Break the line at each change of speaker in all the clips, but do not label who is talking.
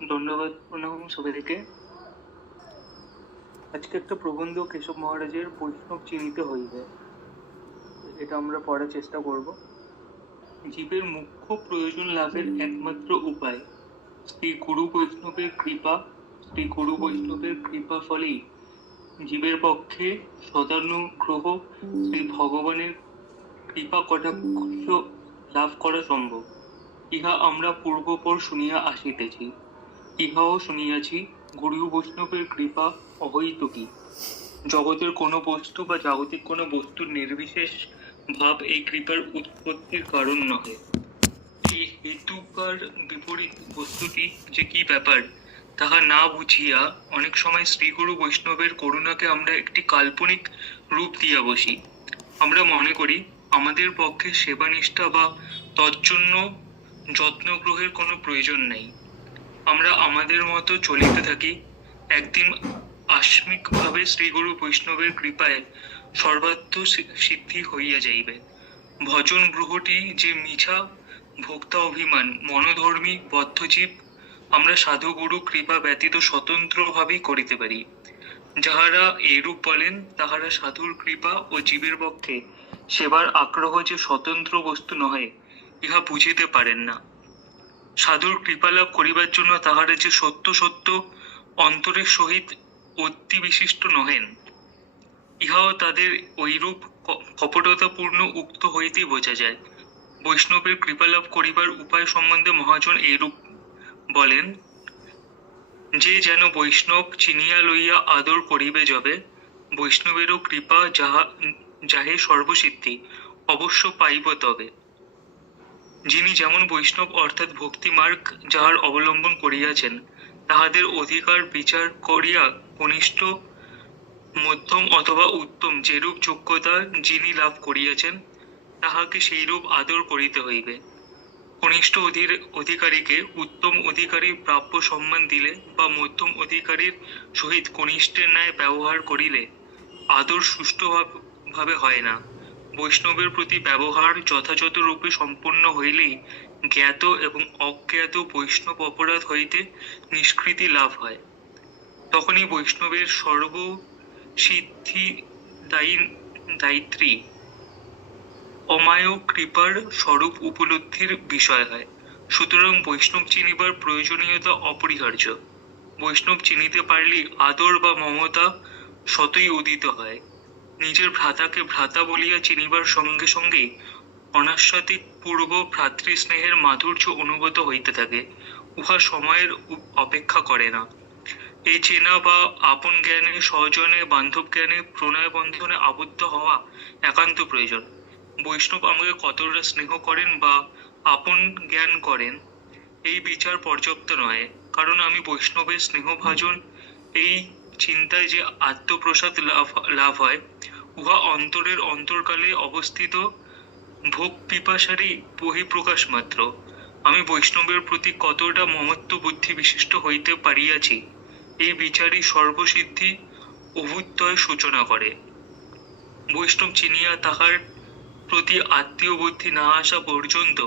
ধন্যবাদ প্রণাম সবাইকে। আজকে একটা প্রবন্ধ কেশব মহারাজের বৈষ্ণব চিনিতে হইবে। এটা আমরা পড়ার চেষ্টা করব। জীবের মুখ্য প্রয়োজন লাভের একমাত্র উপায়। শ্রী গুরু বৈষ্ণবের কৃপা, শ্রী গুরু বৈষ্ণবের কৃপা ফলেই জীবের পক্ষে সদানুগ্রহ শ্রী ভগবানের কৃপা কটাক্ষ লাভ করা সম্ভব। ইহা আমরা পূর্বপর শুনিয়া আসিতেছি। ইহাও শুনিয়াছি, গুরু বৈষ্ণবের কৃপা অহৈতুকী জগতের কোনো বস্তু বা জাগতিক কোনো বস্তুর নির্বিশেষ ভাব এই কৃপার উৎপত্তির কারণ নহে। এই হেতুকার বিপরীত বস্তুটি যে কি ব্যাপার, তাহা না বুঝিয়া অনেক সময় শ্রীগুরু বৈষ্ণবের করুণাকে আমরা একটি কাল্পনিক রূপ দিয়া বসি। আমরা মনে করি, আমাদের পক্ষে সেবানিষ্ঠা বা তজ্জন্য যত্ন গ্রহের কোনো প্রয়োজন নেই। আমরা আমাদের মতো চলিতে থাকি। একদিন আসমিকভাবে শ্রীগুরু বৈষ্ণবের কৃপায় সর্বাত্ম সিদ্ধি হইয়া যাইবে। ভজন গ্রহটি যে মিছা, ভোক্তা অভিমান, মনোধর্মী, বদ্ধজীব, আমরা সাধু গুরু কৃপা ব্যতীত স্বতন্ত্রভাবেই করিতে পারি। যাহারা এইরূপ বলেন, তাহারা সাধুর কৃপা ও জীবের পক্ষে সেবার আগ্রহ যে স্বতন্ত্র বস্তু নহে, ইহা বুঝিতে পারেন না। সাধুর কৃপালাভ করিবার জন্য তাহারা যে সত্য সত্য অন্তরের সহিত অতি বিশিষ্ট নহেন, ইহাও তাদের ঐরূপ কপটতাপূর্ণ উক্ত হইতেই বোঝা যায়। বৈষ্ণবের কৃপালাভ করিবার উপায় সম্বন্ধে মহাজন এইরূপ বলেন, যে যেন বৈষ্ণব চিনিয়া লইয়া আদর করিবে যবে, বৈষ্ণবেরও কৃপা যাহা, যাহে সর্বসিদ্ধি, অবশ্য পাইব তবে। যিনি যেমন বৈষ্ণব অর্থাৎ ভক্তি মার্গ যাহার অবলম্বন করিয়াছেন, তাহাদের অধিকার বিচার করিয়া কনিষ্ঠ, মধ্যম অথবা উত্তম যেরূপ যোগ্যতা যিনি লাভ করিয়াছেন, তাহাকে সেইরূপ আদর করিতে হইবে। কনিষ্ঠ অধীর- অধিকারীকে উত্তম অধিকারী প্রাপ্য সম্মান দিলে বা মধ্যম অধিকারীর সহিত কনিষ্ঠের ন্যায় ব্যবহার করিলে আদর সুষ্ঠুভাবে হয় না। বৈষ্ণবের প্রতি ব্যবহার যথাযথ রূপে সম্পন্ন হইলেই জ্ঞাত এবং অজ্ঞাত বৈষ্ণব অপরাধ হইতে নিষ্কৃতি লাভ হয়। তখনই বৈষ্ণবের সর্ব সিদ্ধি দায়ী দায়িত্রী অমায় কৃপার স্বরূপ উপলব্ধির বিষয় হয়। সুতরাং বৈষ্ণব চিনিবার প্রয়োজনীয়তা অপরিহার্য। বৈষ্ণব চিনিতে পারলে আদর বা মমতা শতই উদিত হয়। নিজের ভ্রাতাকে ভ্রাতা বলিয়া চিনিবার সঙ্গে সঙ্গে অনাস্বাদিক পূর্ব ভ্রাতৃস্নেহের মাধুর্য অনুভূত হইতে থাকে, উহা সময়ের অপেক্ষা করে না। এই চেনা বা আপন জ্ঞানে, সহজনে, বান্ধব জ্ঞানে, প্রণয় বন্ধনে আবদ্ধ হওয়া একান্ত প্রয়োজন। বৈষ্ণব আমাকে কতটা স্নেহ করেন বা আপন জ্ঞান করেন, এই বিচার পর্যাপ্ত নয়, কারণ আমি বৈষ্ণবের স্নেহভাজন এই চিন্তায় যে আত্মপ্রসাদ লাভ লাভ হয়, উহা অন্তরের অন্তর্কালে অবস্থিত ভোগ পিপাসারই বহিঃপ্রকাশ মাত্র। আমি বৈষ্ণবের প্রতি কতটা মমত্ব বুদ্ধি বিশিষ্ট হইতে পারিয়াছি, এই বিচারই সর্বসিদ্ধি অভ্যুদয় সূচনা করে। বৈষ্ণব চিনিয়া তাহার প্রতি আত্মীয় বুদ্ধি না আসা পর্যন্ত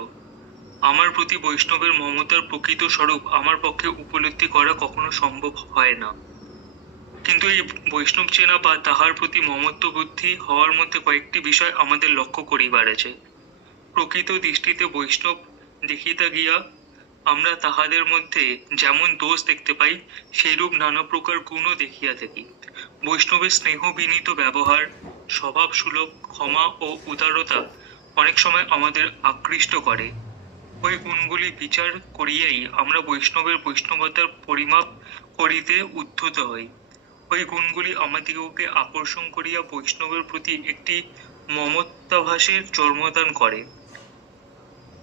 আমার প্রতি বৈষ্ণবের মমতার প্রকৃত স্বরূপ আমার পক্ষে উপলব্ধি করা কখনো সম্ভব হয় না। কিন্তু এই বৈষ্ণব চেনা বা তাহার প্রতি মমত্ব বুদ্ধি হওয়ার মধ্যে কয়েকটি বিষয় আমাদের লক্ষ্য করিবার আছে। প্রকৃত দৃষ্টিতে বৈষ্ণব দেখিতে গিয়া আমরা তাহাদের মধ্যে যেমন দোষ দেখতে পাই, সেইরূপ নানা প্রকার গুণও দেখিয়া থাকি। বৈষ্ণবের স্নেহ বিনীত ব্যবহার স্বভাব সুলভ ক্ষমা ও উদারতা অনেক সময় আমাদের আকৃষ্ট করে। ওই গুণগুলি বিচার করিয়াই আমরা বৈষ্ণবের বৈষ্ণবতার পরিমাপ করিতে উদ্ধত হই। ওই গুণগুলি আমাদিগকে আকর্ষণ করিয়া বৈষ্ণবের প্রতি একটি মমত্বাভাসের জন্মদান করে।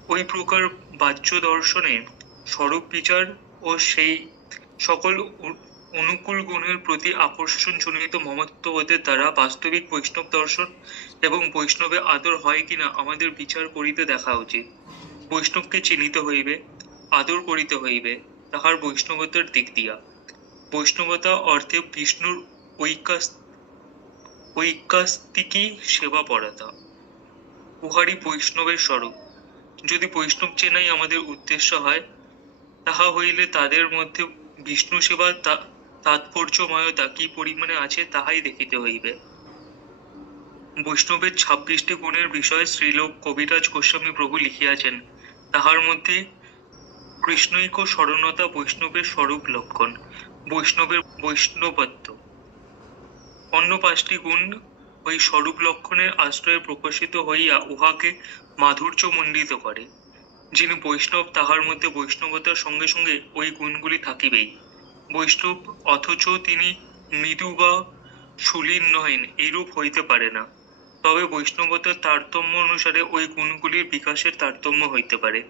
ওই প্রকার বাহ্য দর্শনে স্বরূপ বিচার ও সেই সকল অনুকূল গুণের প্রতি আকর্ষণ জনিত মমত্ববোধের দ্বারা বাস্তবিক বৈষ্ণব দর্শন এবং বৈষ্ণবে আদর হয় কিনা আমাদের বিচার করিতে দেখা উচিত। বৈষ্ণবকে চিনিতে হইবে, আদর করিতে হইবে, তাহার বৈষ্ণবতার দিক দিয়া। বৈষ্ণবতা অর্থে বিষ্ণুর ঐকাস ঐকাস্তিকী সেবা পরাতা। উহারই বৈষ্ণবের স্বরূপ। যদি বৈষ্ণব চেনাই আমাদের উদ্দেশ্য হয়, তাহা হইলে তাদের মধ্যে বিষ্ণু সেবা তাৎপর্যময়তা কি পরিমাণে আছে তাহাই দেখিতে হইবে। বৈষ্ণবের ছাব্বিশটি গুণের বিষয়ে শ্রীলোক কবিরাজ গোস্বামী প্রভু লিখিয়াছেন, তাহার মধ্যে কৃষ্ণৈক স্মরণতা বৈষ্ণবের স্বরূপ লক্ষণ। বৈষ্ণবের বৈষ্ণবত্ব। অন্য পাঁচটি গুণ ওই স্বরূপ লক্ষণের আশ্রয়ে প্রকাশিত হইয়া উহাকে মাধুর্য মণ্ডিত করে। যিনি বৈষ্ণব, তাহার মধ্যে বৈষ্ণবতার সঙ্গে সঙ্গে ওই গুণগুলি থাকিবেই। বৈষ্ণব অথচ তিনি মৃদু বা সুলীন নহেন, এইরূপ হইতে পারে না। তবে বৈষ্ণবতার তারতম্য অনুসারে ওই গুণগুলির বিকাশের তারতম্য হইতে পারে।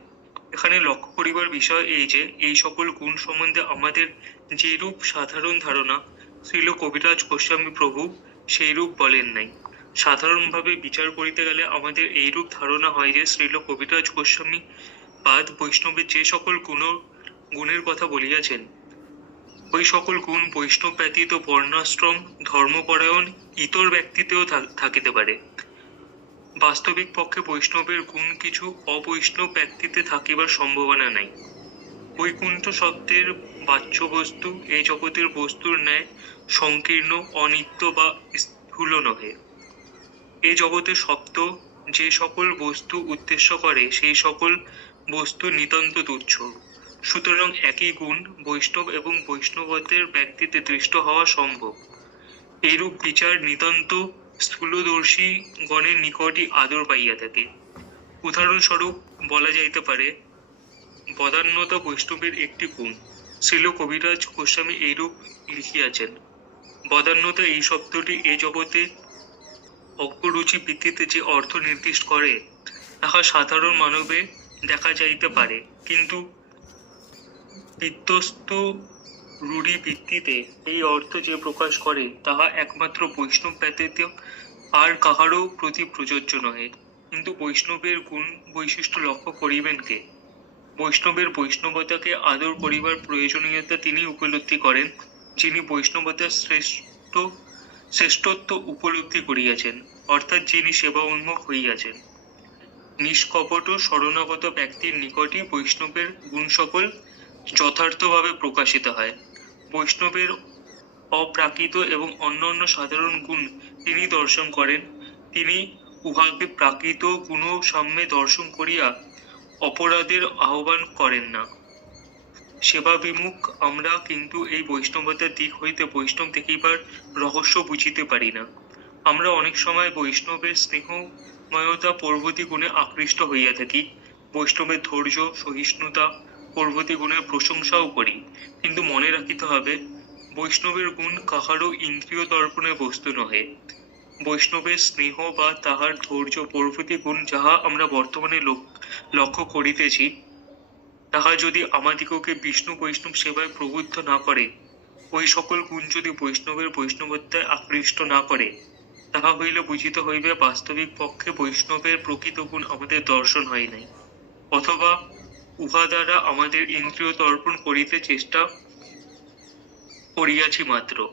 এখানে লক্ষ্য করিবার বিষয় এই যে, এই সকল গুণ সম্বন্ধে আমাদের যেরূপ সাধারণ ধারণা শ্রীল কবিরাজ গোস্বামী প্রভু, সেইরূপ বলেন নাই। সাধারণভাবে বিচার করিতে গেলে আমাদের এইরূপ ধারণা হয় যে, শ্রীল কবিরাজ গোস্বামী পাদ বৈষ্ণবের যে সকল গুণ, গুণের কথা বলিয়াছেন। ওই সকল গুণ বৈষ্ণব ব্যতীত বর্ণাশ্রম, ধর্মপরায়ণ, ইতর ব্যক্তিতেও থাকিতে পারে। বাস্তবিক পক্ষে বৈষ্ণবের গুণ কিছু অবৈষ্ণব ব্যক্তিতে থাকিবার সম্ভাবনা নাই। বৈকুণ্ঠ সত্যের বাহ্য বস্তু এই জগতের বস্তুর ন্যায় সংকীর্ণ, অনিত্য বা স্থূল নহে। এই জগতে সত্য, যে সকল বস্তু উদ্দেশ্য করে, সেই সকল বস্তু নিতান্ত তুচ্ছ। সুতরাং একই গুণ বৈষ্ণব এবং বৈষ্ণবতের ব্যক্তিতে দৃষ্ট হওয়া সম্ভব। এরূপ বিচার নিতান্ত স্থূলদর্শী গণের নিকটই আদর পাইয়া থাকে। উদাহরণস্বরূপ বলা যাইতে পারে বদান্যতা বৈষ্ণবের একটি গুণ। শ্রীল কবিরাজ গোস্বামী এইরূপ লিখিয়াছেন, বদান্যতা এই শব্দটি এ জগতে অজ্ঞরুচি ভিত্তিতে যে অর্থ নির্দিষ্ট করে, তাহা সাধারণ মানবে দেখা যাইতে পারে। কিন্তু বিধ্বস্ত রূঢ়ি ভিত্তিতে এই অর্থ যে প্রকাশ করে, তাহা একমাত্র বৈষ্ণব ব্যতীত আর কাহারও প্রতি প্রযোজ্য নহে। কিন্তু বৈষ্ণবের গুণ বৈশিষ্ট্য লক্ষ্য করিবেন কে? বৈষ্ণবের বৈষ্ণবতাকে আদর করিবার প্রয়োজনীয়তা তিনি উপলব্ধি করেন, যিনি বৈষ্ণবতার শ্রেষ্ঠ শ্রেষ্ঠত্ব উপলব্ধি করিয়াছেন, অর্থাৎ যিনি সেবা উন্মুখ হইয়াছেন। নিষ্কপট শরণাগত ব্যক্তির নিকটই বৈষ্ণবের গুণ সকল যথার্থভাবে প্রকাশিত হয়। বৈষ্ণবের অপ্রাকৃত এবং অন্যান্য সাধারণ গুণ তিনি দর্শন করেন, তিনি উহাকে প্রাকৃত গুণ সাম্যে দর্শন করিয়া অপরাধের আহ্বান করেন না। সেবা বিমুখ আমরা কিন্তু এই বৈষ্ণবতার দিক হইতে বৈষ্ণব দেখিবার রহস্য বুঝিতে পারি না। আমরা অনেক সময় বৈষ্ণবের স্নেহময়তা প্রভৃতি গুণে আকৃষ্ট হইয়া থাকি, বৈষ্ণবের ধৈর্য, সহিষ্ণুতা প্রভৃতি গুণের প্রশংসাও করি। কিন্তু মনে রাখিতে হবে, বৈষ্ণবের গুণ কাহারও ইন্দ্রিয় দর্পণের বস্তু নহে। বৈষ্ণবের স্নেহ বা তাহার ধৈর্য প্রভৃতি গুণ যাহা আমরা বর্তমানে লোক- লক্ষ্য করিতেছি, তাহা যদি আমাদিগকে বিষ্ণু বৈষ্ণব সেবায় প্রবুদ্ধ না করে, ওই সকল গুণ যদি বৈষ্ণবের বৈষ্ণবত্বায় আকৃষ্ট না করে, তাহা হইলে বুঝিতে হইবে বাস্তবিক পক্ষে বৈষ্ণবের প্রকৃত গুণ আমাদের দর্শন হয় নাই। অথবা উহা দ্বারা আমাদের ইন্দ্রিয় তর্পণ করিতে চেষ্টা করিয়াছি মাত্র।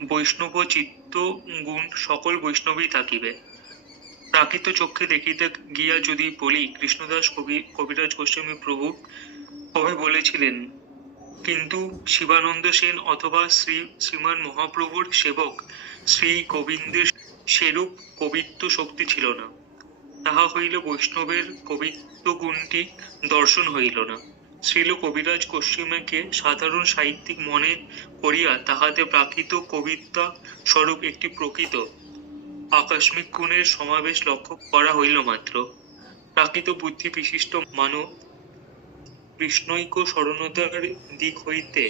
বৈষ্ণব চিত্ত গুণ সকল বৈষ্ণবই থাকিবে। প্রাকৃত চক্ষে দেখিতে গিয়া যদি বলি, কৃষ্ণদাস কবি, কবিরাজ গোস্বামী প্রভু কবি বলেছিলেন, কিন্তু শিবানন্দ সেন অথবা শ্রী, শ্রীমান মহাপ্রভুর সেবক শ্রী গোবিন্দের সেরূপ কবিত্ব শক্তি ছিল না। তাহা হইল বৈষ্ণবের কবিত্ব গুণটি দর্শন হইল না। শ্রীল কবিরাজ গোস্বামীকে সাধারণ সাহিত্যিক মনে করিয়া তাহাতে প্রাকৃত কবিতা স্বরূপ একটি প্রকৃত আকস্মিক গুণের সমাবেশ লক্ষ্য করা হইল মাত্র। প্রাকৃত বুদ্ধি বিশিষ্ট মানব কৃষ্ণৈক স্মরণতার দিক হইতে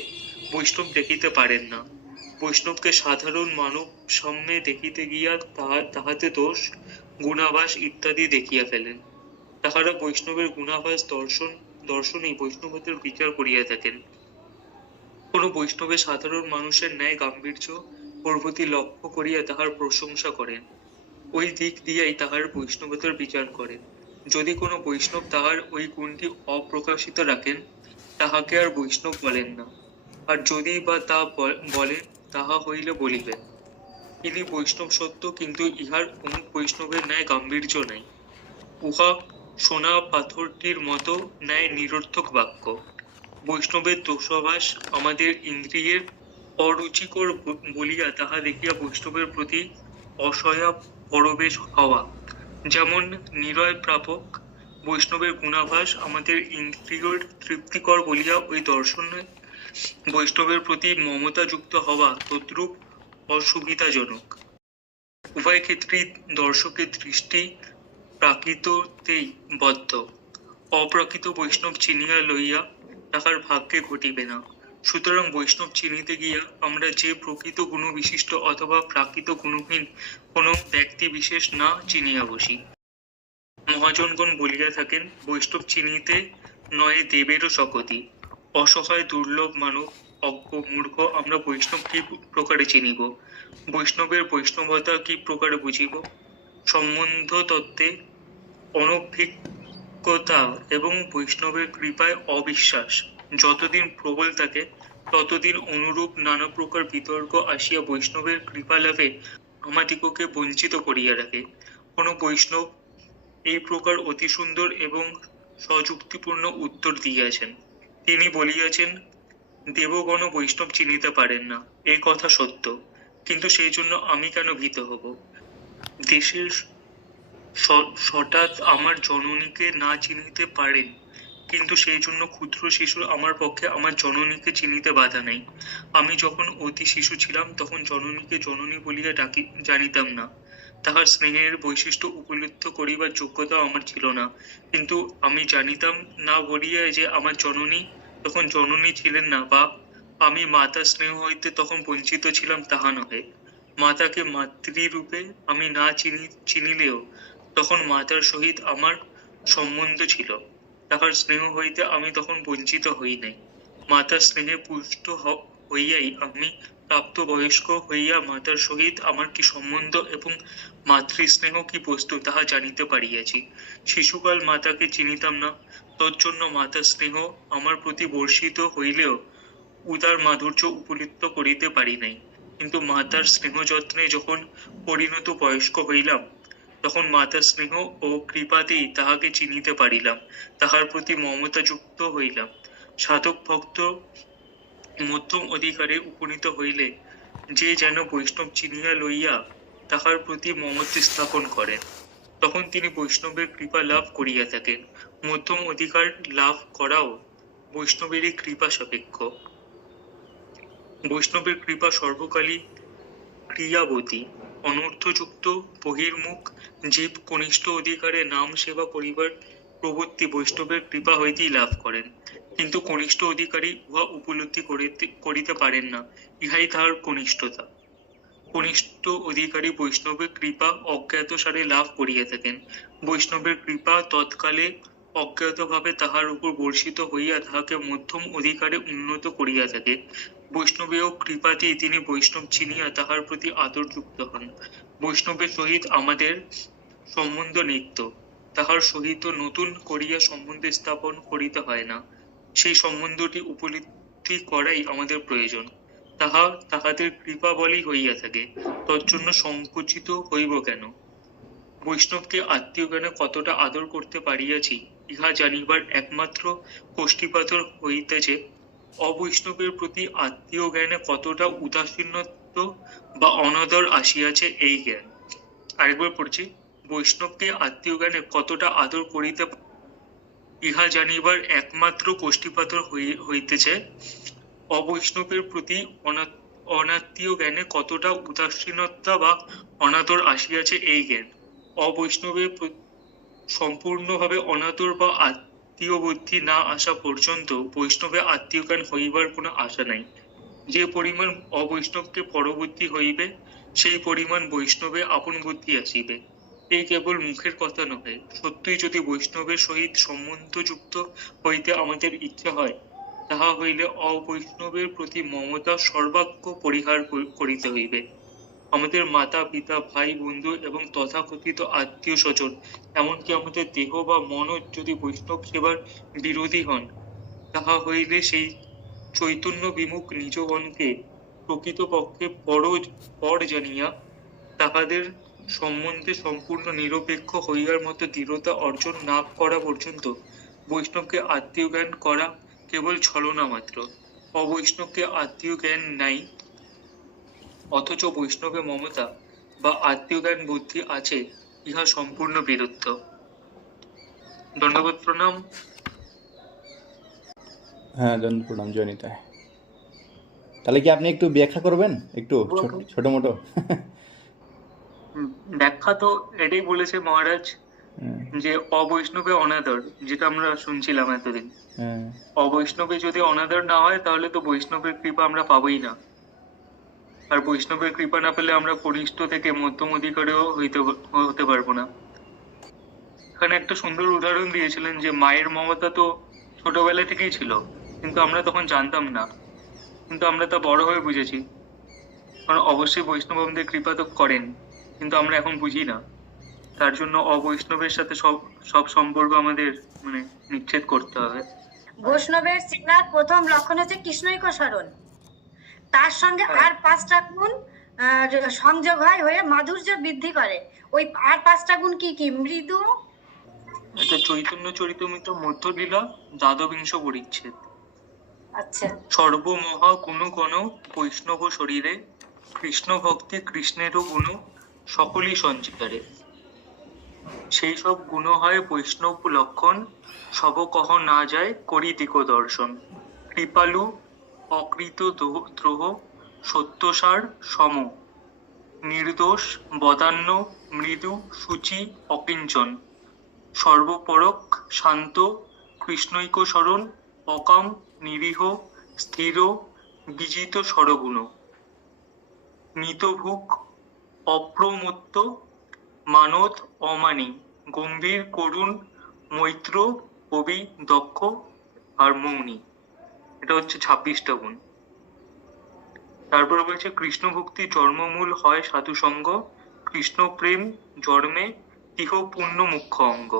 বৈষ্ণব দেখিতে পারেন না। বৈষ্ণবকে সাধারণ মানব সাম্যে দেখিতে গিয়া তাহা তাহাতে দোষ গুণাবাস ইত্যাদি দেখিয়া ফেলেন। তাহারা বৈষ্ণবের গুণাবাস দর্শন দর্শনেই বৈষ্ণবদের বিচার করিয়া থাকেন কোন বৈষ্ণবের সাধারণ মানুষের ন্যায় গাম্ভীর্য প্রভৃতি লক্ষ্য করিয়া তাহার প্রশংসা করেন। ওই দিক দিয়াই তাহার বৈষ্ণবতার বিচার করেন। যদি কোনো বৈষ্ণব তাহার ওই গুণটি অপ্রকাশিত রাখেন, তাহাকে আর বৈষ্ণব বলেন না। আর যদি বা তা বলেন, তাহা হইলে বলিবেন। তিনি বৈষ্ণব সত্য, কিন্তু ইহার অমুক বৈষ্ণবের ন্যায় গাম্ভীর্য নাই। উহা সোনা পাথরটির মতো ন্যায় নিরর্থক বাক্য। বৈষ্ণবের দোষাভাস আমাদের ইন্দ্রিয়ের অরুচিকর বলিয়া তাহা দেখিয়া বৈষ্ণবের প্রতি অসয়া পরবেশ হওয়া। যেমন নিরয় প্রাপক বৈষ্ণবের গুণাভাস আমাদের ইন্দ্রিয়র তৃপ্তিকর বলিয়া ওই দর্শনে বৈষ্ণবের প্রতি মমতা যুক্ত হওয়া তদ্রূপ অসুবিধাজনক। উভয় ক্ষেত্রেই দর্শকের দৃষ্টি প্রাকৃততেই বদ্ধ। অপ্রাকৃত বৈষ্ণব চিনিয়া লইয়া তাহার ভাগ্যে ঘটিবে না। সুতরাং বৈষ্ণব চিনিতে গিয়া আমরা যে প্রকৃত গুণবিশিষ্ট অথবা প্রাকৃত গুণহীন কোনো ব্যক্তি বিশেষ না চিনিয়া বসি। মহাজনগণ বলিয়া থাকেন, বৈষ্ণব চিনিতে নয় দেবেরও শকতি। অসহায়, দুর্লভ মানব, অজ্ঞ, মূর্খ আমরা বৈষ্ণব কি প্রকারে চিনিব? বৈষ্ণবের বৈষ্ণবতা কি প্রকারে বুঝিব? সম্বন্ধ তত্ত্বে অনভিজ্ঞতা এবং বৈষ্ণবের কৃপায় অবিশ্বাস। যতদিন প্রবল থাকে, ততদিন অনুরূপ নানা প্রকার বিতর্ক আসিয়া বৈষ্ণবের কৃপা লাভে আমাদিগকে বঞ্চিত করিয়া রাখে। কোনো বৈষ্ণব এই প্রকার অতি সুন্দর এবং সযুক্তিপূর্ণ উত্তর দিয়াছেন। তিনি বলিয়াছেন, দেবগণ বৈষ্ণব চিনিতে পারেন না এই কথা সত্য। কিন্তু সেই জন্য আমি কেন ভীত হব? দেশের হঠাৎ আমার জননীকে না চিনিতে পারেন কিন্তু সেই জন্য ক্ষুদ্র শিশু আমার পক্ষে আমার জননীকে চিনিতে বাধা নাই। আমি যখন অতি শিশু ছিলাম, তখন জননীকে জননী বলিয়া ডাকি, জানিতাম না। তাহার স্নেহের বৈশিষ্ট্য উপলব্ধ করিবার যোগ্যতা আমার ছিল না। কিন্তু আমি জানিতাম না বলিয়া যে আমার জননী, তখন জননী ছিলেন না, বা আমি মাতার স্নেহ হইতে তখন বঞ্চিত ছিলাম তাহা নহে। মাতাকে মাতৃরূপে আমি না চিনি, চিনিলেও তখন মাতার সহিত আমার সম্বন্ধ ছিল। তাহার স্নেহ হইতে আমি তখন বঞ্চিত হই নাই। মাতার স্নেহে পুষ্ট হইয়াই আমি প্রাপ্ত বয়স্ক হইয়া মাতার সহিত আমার কি সম্বন্ধ এবং মাতৃস্নেহ কি বস্তু তাহা জানিতে পারিয়াছি। শিশুকাল মাতাকে চিনিতাম না তজ্জন্য মাতার স্নেহ আমার প্রতি বর্ষিত হইলেও উদার মাধুর্য উপলব্ধ করিতে পারি নাই। কিন্তু মাতার স্নেহ যত্নে যখন পরিণত বয়স্ক হইলাম, তখন মাতার স্নেহ ও কৃপাতেই তাহাকে চিনিতে পারিলাম, তাহার প্রতি মমতা যুক্ত হইলাম। সাধক ভক্ত মধ্যম অধিকারে উপনীত হইলে যে যেন বৈষ্ণব চিনিয়া লইয়া তাহার প্রতি মমত্ব স্থাপন করেন, তখন তিনি বৈষ্ণবের কৃপা লাভ করিয়া থাকেন। মধ্যম অধিকার লাভ করাও বৈষ্ণবেরই কৃপা সাপেক্ষ। বৈষ্ণবের কৃপা সর্বকালই ক্রিয়াবতী, অনর্থযুক্ত, বহির্মুখ, জীব কনিষ্ঠ অধিকারে নাম সেবা করিবার প্রবৃত্তি বৈষ্ণবের কৃপা হইতেই লাভ করেন। কিন্তু কনিষ্ঠ অধিকারী উহা উপলব্ধি করিতে করিতে পারেন না, ইহাই তাহার কনিষ্ঠতা। কনিষ্ঠ অধিকারী বৈষ্ণবের কৃপা অজ্ঞাত সারে লাভ করিয়া থাকেন। বৈষ্ণবের কৃপা তৎকালে অজ্ঞাতভাবে তাহার উপর বর্ষিত হইয়া তাহাকে মধ্যম অধিকারে উন্নত করিয়া থাকে। বৈষ্ণবেও কৃপাতেই তিনি বৈষ্ণব চিনিয়া তাহার প্রতি আদরযুক্ত হন। বৈষ্ণবের সহিত আমাদের সম্বন্ধ নিত্য। তাহার সহিত নতুন করিয়া সম্বন্ধ স্থাপন করিতে হয় না। সেই সম্বন্ধটি উপলব্ধি করাই আমাদের প্রয়োজন। তাহা তাহাদের কৃপা বলেই হইয়া থাকে। তজ্জন্য সংকুচিত হইব কেন? বৈষ্ণবকে আত্মীয় জ্ঞানে কতটা আদর করতে পারিয়াছি, ইহা জানিবার একমাত্র কোষ্ঠীপাতর হইতেছে অবৈষ্ণবের প্রতি আত্মীয় জ্ঞানে কতটা উদাসীনত্ব বা অনাদর আসিয়াছে এই জ্ঞান? আরেকবার পড়ছি। বৈষ্ণবকে আত্মীয় জ্ঞানে কতটা আদর করিতে ইহা জানিবার একমাত্র কোষ্ঠীপাতর হই- হইতেছে অবৈষ্ণবের প্রতি অনা- অনাত্মীয় জ্ঞানে কতটা উদাসীনতা বা অনাদর আসিয়াছে এই জ্ঞান? অবৈষ্ণবের প্র- সম্পূর্ণভাবে অনাদর বা আত্মীয় বুদ্ধি না আসা পর্যন্ত বৈষ্ণবে আত্মীয় জ্ঞান হইবার কোনো আশা নাই। যে পরিমাণ অবৈষ্ণবকে পরবর্তী হইবে, সেই পরিমাণ বৈষ্ণবে আপন বুদ্ধি আসিবে। এই কেবল মুখের কথা নহে, সত্যই যদি বৈষ্ণবের সহিত সম্বন্ধযুক্ত হইতে আমাদের ইচ্ছা হয়, তাহা হইলে অবৈষ্ণবের প্রতি মমতা সর্বাগ্য পরিহার করিতে হইবে। আমাদের মাতা, পিতা, ভাই, বন্ধু এবং তথাকথিত আত্মীয় স্বজন, এমনকি আমাদের দেহ বা মনও যদি বৈষ্ণব সেবার বিরোধী হন, তাহা হইলে সেই চৈতন্য বিমুখ নিজগণকে প্রকৃতপক্ষে পর পর জানিয়া তাহাদের সম্বন্ধে সম্পূর্ণ নিরপেক্ষ হইয়ার মতো দৃঢ়তা অর্জন না করা পর্যন্ত বৈষ্ণবকে আত্মীয় জ্ঞান করা কেবল ছলনা মাত্র। অবৈষ্ণবকে আত্মীয় জ্ঞান নাই অথচ বৈষ্ণবে মমতা বা আত্মীয় জ্ঞান বুদ্ধি আছে ইহা সম্পূর্ণ বিরুদ্ধ। দণ্ডবোধ প্রণাম।
হ্যাঁ জন প্রণাম জয়নিতা তাহলে কি আপনি একটু ব্যাখ্যা করবেন? একটু ছোট- ছোট মোটো।
ব্যাখ্যা তো এটাই বলেছে মহারাজ যে অবৈষ্ণবে অনাদর যেটা আমরা শুনছিলাম এতদিন।
হ্যাঁ
অবৈষ্ণবে যদি অনাদর না হয় তাহলে তো বৈষ্ণবের কৃপা আমরা পাবোই না। আর বৈষ্ণবের কৃপা না পেলে আমরা কনিষ্ঠ থেকে মধ্যম অধিকারেও হইতে হতে পারব না। এখানে একটা সুন্দর উদাহরণ দিয়েছিলেন যে মায়ের মমতা তো ছোটবেলা থেকেই ছিল, কিন্তু আমরা তখন জানতাম না। কিন্তু আমরা তা বড় হয়ে বুঝেছি। কারণ অবশ্যই বৈষ্ণব আমাদের কৃপা তো করেন, কিন্তু আমরা এখন বুঝি না। তার জন্য অবৈষ্ণবের সাথে সব সব সম্পর্ক আমাদের মানে নিচ্ছেদ করতে হবে।
বৈষ্ণবের চেনার প্রথম লক্ষণ হচ্ছে কৃষ্ণৈক স্মরণ তার সঙ্গে
হ্যাঁ।
আর পাঁচটা গুণ সংযোগ হয় হয়ে মাধুর্য বৃদ্ধি করে। ওই আর পাঁচটা গুণ কি কি? মৃদু?
এটা চৈতন্য চরিতমিত মধ্যলীলা দ্বাদবিংশ পরিচ্ছেদ।
আচ্ছা।
সর্বমহা গুণ গণ বৈষ্ণব শরীরে কৃষ্ণ ভক্তি কৃষ্ণেরও গুণ সকলই সঞ্চিতারে সেই সব গুণ হয় বৈষ্ণব লক্ষণ সব কহ না যায় করি দিক দর্শন কৃপালু অকৃত দ্রোহ সত্যসার সম। নির্দোষ, বদান্য, মৃদু, সূচি, অকিঞ্চন। সর্বপরক শান্ত, কৃষ্ণৈক স্মরণ, অকাম, নিরীহ, স্থির, বিজিত স্বরগুণ। মিতভুক অপ্রমত্ত মানত অমানি, গম্ভীর, করুণ, মৈত্র, কবি, দক্ষ আর মৌনী। এটা হচ্ছে ছাব্বিশটা গুণ। তারপরে বলছে কৃষ্ণ ভক্তি জন্মমূল হয় সাধু সঙ্গ কৃষ্ণ প্রেম জন্মে ইহ পুণ্য মুখ্য অঙ্গ।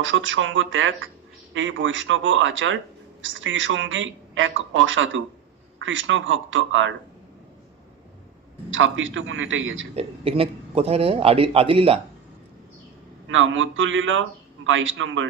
অসৎ সঙ্গ ত্যাগ এই বৈষ্ণব আচার স্ত্রী সঙ্গী এক অসাধু কৃষ্ণ ভক্ত আর। ছাব্বিশটা গুণ এটাই আছে।
এখানে কোথায় রে? আদি আদিলীলা?
না মধ্যলীলা বাইশ নম্বর